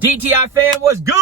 DTI fam, what's good,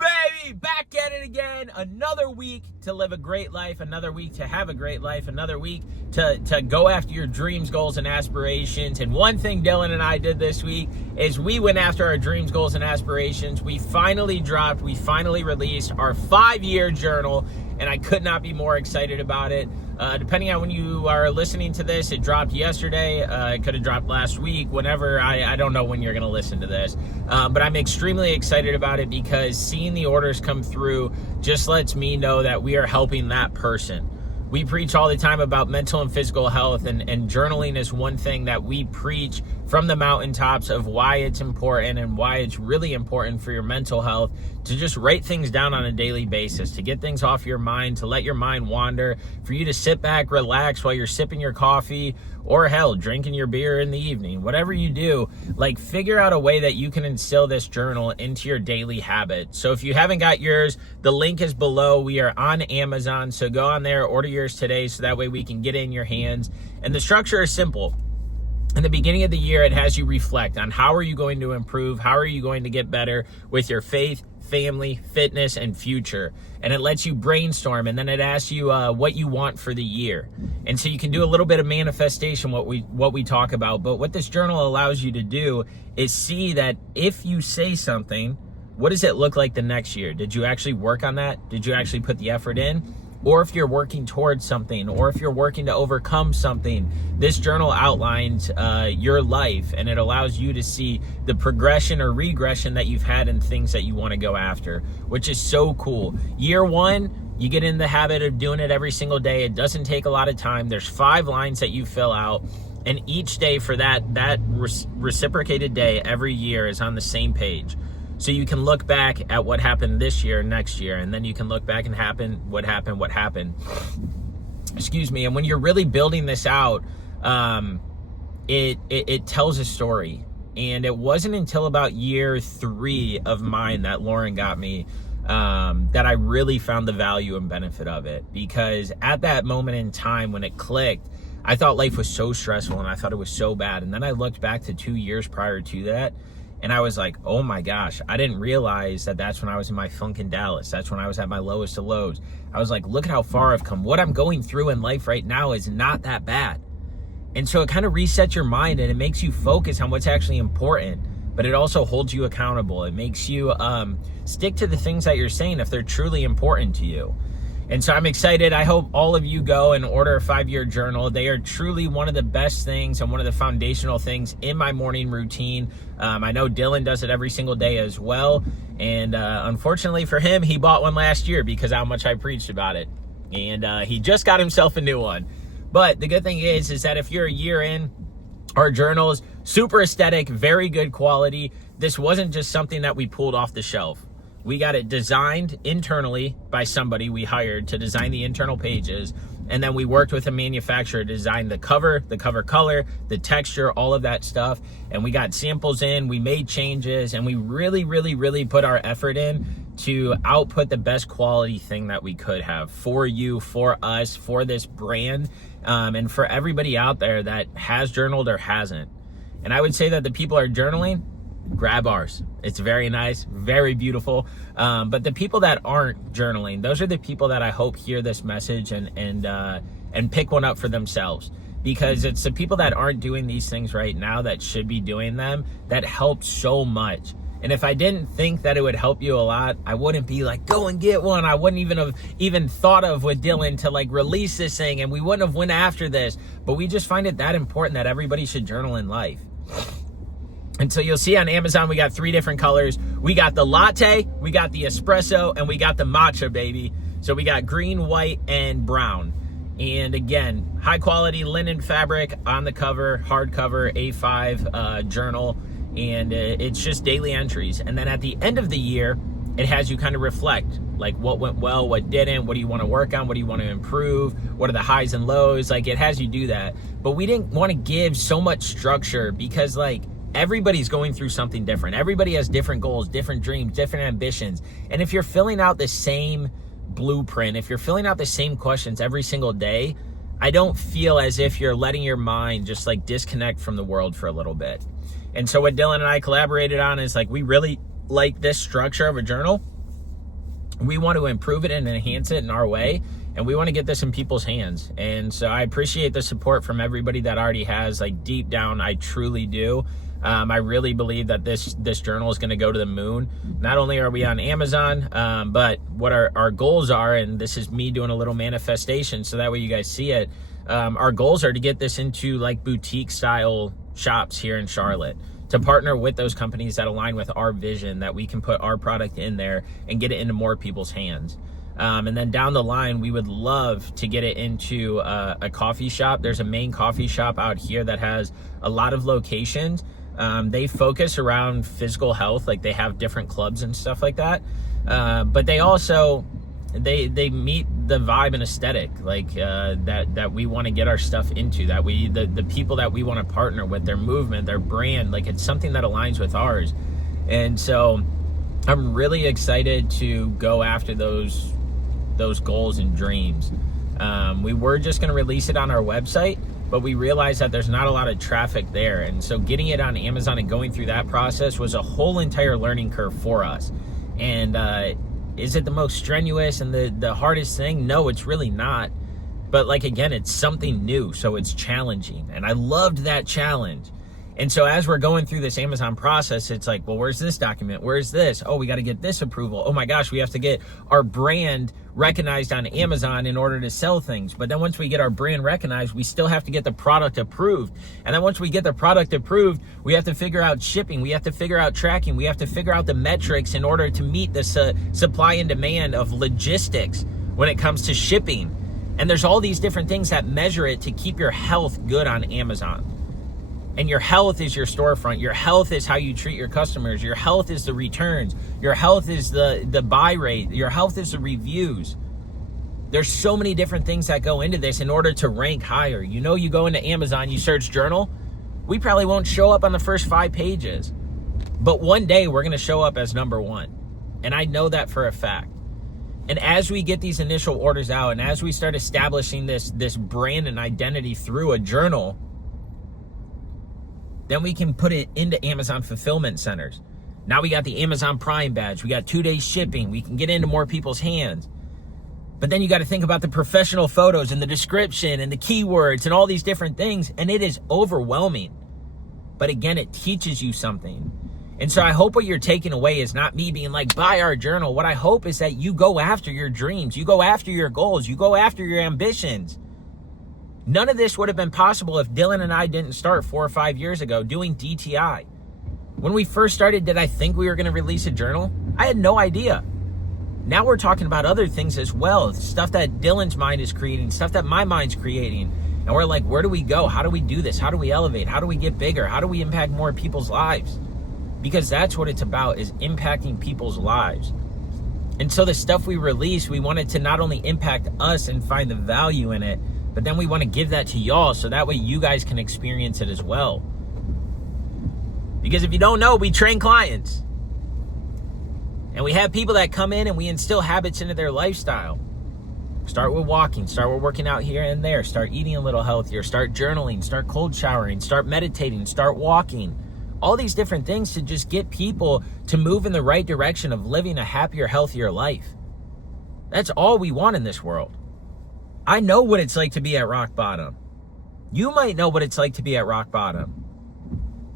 baby? Back at it again. Another week to live a great life, another week to have a great life, another week to go after your dreams, goals, and aspirations. And one thing Dylan and I did this week is we went after our dreams, goals, and aspirations. We finally released our 5-year journal, and I could not be more excited about it. Depending on when you are listening to this, it dropped yesterday. It could have dropped last week, whenever. I don't know when you're going to listen to this. But I'm extremely excited about it because seeing the orders come through just lets me know that we are helping that person. We preach all the time about mental and physical health, and journaling is one thing that we preach from the mountaintops of why it's important and why it's really important for your mental health to just write things down on a daily basis, to get things off your mind, to let your mind wander, for you to sit back, relax while you're sipping your coffee, or hell, drinking your beer in the evening. Whatever you do, like, figure out a way that you can instill this journal into your daily habit. So if you haven't got yours, the link is below. We are on Amazon, so go on there, order yours today, so that way we can get it in your hands. And the structure is simple. In the beginning of the year, it has you reflect on how are you going to improve, how are you going to get better with your faith, family, fitness, and future. And it lets you brainstorm, and then it asks you what you want for the year. And so you can do a little bit of manifestation, what we talk about. But what this journal allows you to do is see that if you say something, what does it look like the next year? Did you actually work on that? Did you actually put the effort in? Or if you're working towards something, or if you're working to overcome something, this journal outlines your life, and it allows you to see the progression or regression that you've had in things that you want to go after, which is so cool. Year one, you get in the habit of doing it every single day. It doesn't take a lot of time. There's 5 lines that you fill out, and each day for that reciprocated day every year is on the same page. So you can look back at what happened this year, next year, and then you can look back and what happened. Excuse me. And when you're really building this out, it tells a story. And it wasn't until about year 3 of mine that Lauren got me that I really found the value and benefit of it. Because at that moment in time when it clicked, I thought life was so stressful and I thought it was so bad. And then I looked back to 2 years prior to that, and I was like, oh my gosh, I didn't realize that that's when I was in my funk in Dallas. That's when I was at my lowest of lows. I was like, look at how far I've come. What I'm going through in life right now is not that bad. And so it kind of resets your mind, and it makes you focus on what's actually important, but it also holds you accountable. It makes you stick to the things that you're saying if they're truly important to you. And so I'm excited. I hope all of you go and order a 5-year journal. They are truly one of the best things and one of the foundational things in my morning routine. I know Dylan does it every single day as well. And unfortunately for him, he bought one last year because how much I preached about it. And he just got himself a new one. But the good thing is that if you're a year in, our journals, super aesthetic, very good quality. This wasn't just something that we pulled off the shelf. We got it designed internally by somebody we hired to design the internal pages. And then we worked with a manufacturer to design the cover color, the texture, all of that stuff. And we got samples in, we made changes, and we really, really, really put our effort in to output the best quality thing that we could have for you, for us, for this brand, and for everybody out there that has journaled or hasn't. And I would say that the people are journaling, grab ours. It's very nice, very beautiful. But the people that aren't journaling, those are the people that I hope hear this message and pick one up for themselves. Because it's the people that aren't doing these things right now that should be doing them that help so much. And if I didn't think that it would help you a lot, I wouldn't be like, go and get one. I wouldn't even have thought of with Dylan to like release this thing, and we wouldn't have went after this. But we just find it that important that everybody should journal in life. And so you'll see on Amazon, we got 3 different colors. We got the latte, we got the espresso, and we got the matcha, baby. So we got green, white, and brown. And again, high quality linen fabric on the cover, hardcover, A5 journal. And it's just daily entries. And then at the end of the year, it has you kind of reflect, like what went well, what didn't, what do you want to work on, what do you want to improve, what are the highs and lows. Like, it has you do that. But we didn't want to give so much structure because, like, everybody's going through something different. Everybody has different goals, different dreams, different ambitions. And if you're filling out the same blueprint, if you're filling out the same questions every single day, I don't feel as if you're letting your mind just like disconnect from the world for a little bit. And so what Dylan and I collaborated on is like, we really like this structure of a journal, we want to improve it and enhance it in our way, and we want to get this in people's hands. And so I appreciate the support from everybody that already has. Like, deep down, I truly do. I really believe that this journal is going to go to the moon. Not only are we on Amazon, but what our goals are, and this is me doing a little manifestation so that way you guys see it. Our goals are to get this into like boutique style shops here in Charlotte, to partner with those companies that align with our vision, that we can put our product in there and get it into more people's hands. And then down the line, we would love to get it into a coffee shop. There's a main coffee shop out here that has a lot of locations. They focus around physical health, like they have different clubs and stuff like that. But they also, they meet the vibe and aesthetic, like that we want to get our stuff into, that the people that we want to partner with, their movement, their brand, like it's something that aligns with ours. And so I'm really excited to go after those goals and dreams. We were just going to release it on our website, but we realized that there's not a lot of traffic there. And so getting it on Amazon and going through that process was a whole entire learning curve for us. And is it the most strenuous and the hardest thing? No, it's really not. But like, again, it's something new, so it's challenging. And I loved that challenge. And so as we're going through this Amazon process, it's like, well, where's this document? Where's this? Oh, we got to get this approval. Oh my gosh, we have to get our brand recognized on Amazon in order to sell things. But then once we get our brand recognized, we still have to get the product approved. And then once we get the product approved, we have to figure out shipping. We have to figure out tracking. We have to figure out the metrics in order to meet the supply and demand of logistics when it comes to shipping. And there's all these different things that measure it to keep your health good on Amazon. And your health is your storefront. Your health is how you treat your customers. Your health is the returns. Your health is the buy rate. Your health is the reviews. There's so many different things that go into this in order to rank higher. You know, you go into Amazon, you search journal, we probably won't show up on the first 5 pages. But one day we're going to show up as number 1. And I know that for a fact. And as we get these initial orders out, and as we start establishing this brand and identity through a journal, then we can put it into Amazon fulfillment centers. Now we got the Amazon Prime badge. We got 2-day shipping. We can get into more people's hands. But then you got to think about the professional photos and the description and the keywords and all these different things. And it is overwhelming. But again, it teaches you something. And so I hope what you're taking away is not me being like, buy our journal. What I hope is that you go after your dreams. You go after your goals. You go after your ambitions. None of this would have been possible if Dylan and I didn't start 4 or 5 years ago doing DTI. When we first started, did I think we were going to release a journal? I had no idea. Now we're talking about other things as well. Stuff that Dylan's mind is creating, stuff that my mind's creating. And we're like, where do we go? How do we do this? How do we elevate? How do we get bigger? How do we impact more people's lives? Because that's what it's about, is impacting people's lives. And so the stuff we release, we wanted to not only impact us and find the value in it, but then we want to give that to y'all so that way you guys can experience it as well. Because if you don't know, we train clients. And we have people that come in and we instill habits into their lifestyle. Start with walking, start with working out here and there, start eating a little healthier, start journaling, start cold showering, start meditating, start walking. All these different things to just get people to move in the right direction of living a happier, healthier life. That's all we want in this world. I know what it's like to be at rock bottom. You might know what it's like to be at rock bottom.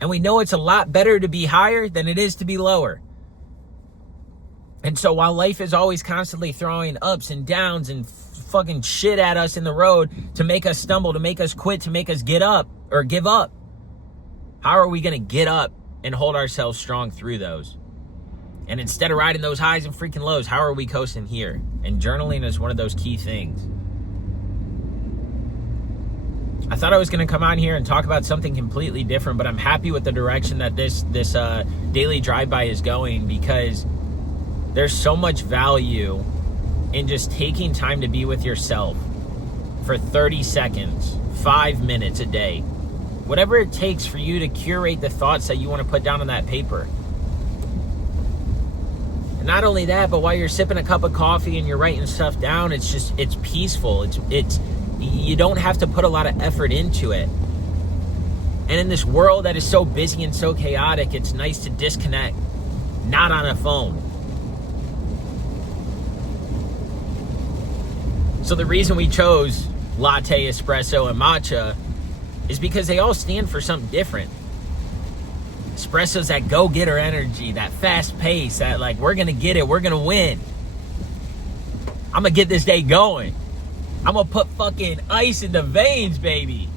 And we know it's a lot better to be higher than it is to be lower. And so while life is always constantly throwing ups and downs and fucking shit at us in the road to make us stumble, to make us quit, to make us get up or give up, how are we going to get up and hold ourselves strong through those? And instead of riding those highs and freaking lows, how are we coasting here? And journaling is one of those key things. I thought I was going to come on here and talk about something completely different, but I'm happy with the direction that this daily drive-by is going, because there's so much value in just taking time to be with yourself for 30 seconds, 5 minutes a day. Whatever it takes for you to curate the thoughts that you want to put down on that paper. And not only that, but while you're sipping a cup of coffee and you're writing stuff down, it's peaceful. It's you don't have to put a lot of effort into it. And in this world that is so busy and so chaotic, it's nice to disconnect not on a phone. So the reason we chose latte, espresso, and matcha is because they all stand for something different. Espresso's that go-getter energy, that fast pace, that like, we're going to get it, we're going to win. I'm going to get this day going. I'm going to put fucking ice in the veins, baby.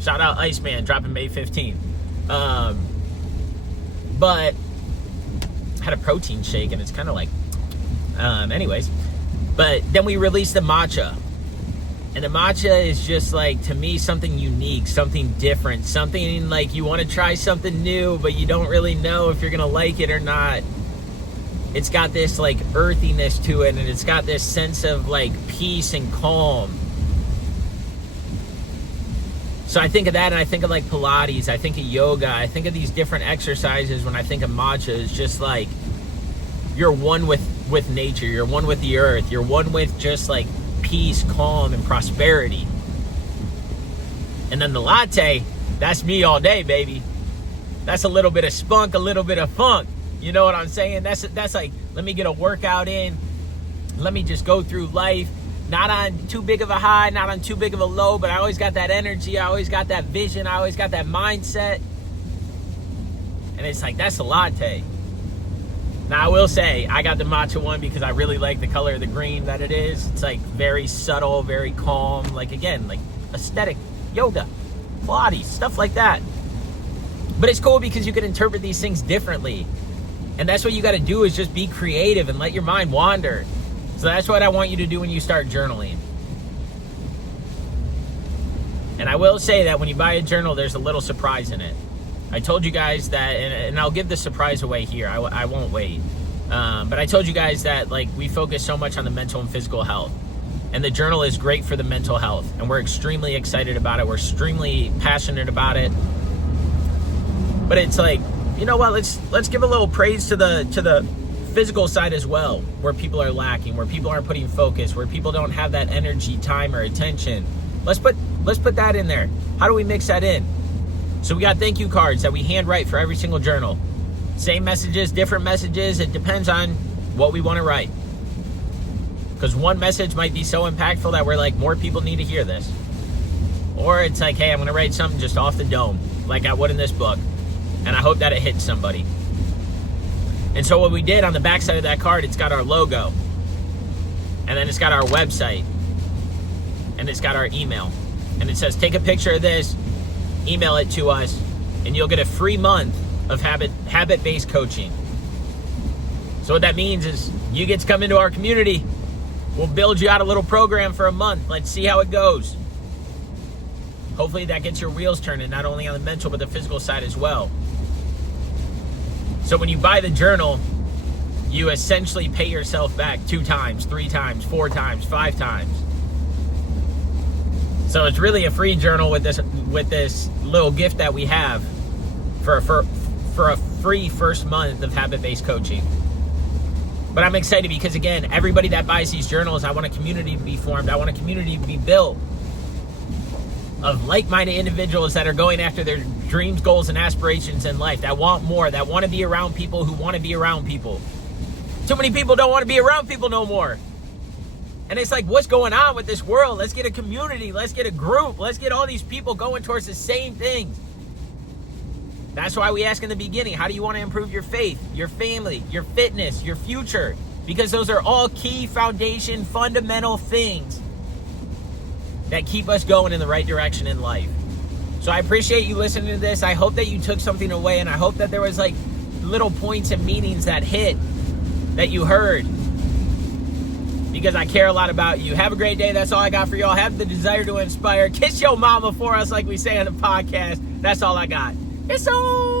Shout out Iceman, dropping May 15th. But I had a protein shake and it's kind of like, anyways. But then we released the matcha. And the matcha is just like, to me, something unique, something different, something like you want to try something new, but you don't really know if you're going to like it or not. It's got this like earthiness to it, and it's got this sense of like peace and calm. So I think of that, and I think of like Pilates, I think of yoga, I think of these different exercises when I think of matcha. It's just like you're one with nature, you're one with the earth, you're one with just like peace, calm, and prosperity. And then the latte, that's me all day, baby. That's a little bit of spunk, a little bit of funk. You know what I'm saying? That's like, let me get a workout in. Let me just go through life. Not on too big of a high, not on too big of a low, but I always got that energy. I always got that vision. I always got that mindset. And it's like, that's a latte. Now, I will say, I got the matcha one because I really like the color of the green that it is. It's like very subtle, very calm. Like, again, like aesthetic, yoga, Pilates, stuff like that. But it's cool because you can interpret these things differently. And that's what you got to do, is just be creative and let your mind wander. So that's what I want you to do when you start journaling. And I will say that when you buy a journal, there's a little surprise in it. I told you guys that, and I'll give the surprise away here. I won't wait. But I told you guys that like we focus so much on the mental and physical health. And the journal is great for the mental health. And we're extremely excited about it. We're extremely passionate about it. But it's like, you know what, let's give a little praise to the physical side as well, where people are lacking, where people aren't putting focus, where people don't have that energy, time, or attention. Let's put that in there. How do we mix that in? So we got thank you cards that we handwrite for every single journal. Same messages, different messages. It depends on what we want to write. Because one message might be so impactful that we're like, more people need to hear this. Or it's like, hey, I'm going to write something just off the dome, like I would in this book. And I hope that it hits somebody. And so what we did on the back side of that card, it's got our logo. And then it's got our website. And it's got our email. And it says, take a picture of this, email it to us, and you'll get a free month of habit-based coaching. So what that means is you get to come into our community. We'll build you out a little program for a month. Let's see how it goes. Hopefully that gets your wheels turning, not only on the mental, but the physical side as well. So when you buy the journal, you essentially pay yourself back 2 times, 3 times, 4 times, 5 times. So it's really a free journal with this little gift that we have for a free first month of habit-based coaching. But I'm excited because, again, everybody that buys these journals, I want a community to be formed. I want a community to be built of like-minded individuals that are going after their dreams, goals, and aspirations in life, that want more, that want to be around people who want to be around people. Too many people don't want to be around people no more. And it's like, what's going on with this world? Let's get a community. Let's get a group. Let's get all these people going towards the same things. That's why we ask in the beginning, how do you want to improve your faith, your family, your fitness, your future? Because those are all key foundation, fundamental things that keep us going in the right direction in life. So I appreciate you listening to this. I hope that you took something away, and I hope that there was like little points and meanings that hit, that you heard, because I care a lot about you. Have a great day. That's all I got for y'all. Have the desire to inspire. Kiss your mama for us, like we say on the podcast. That's all I got. It's all.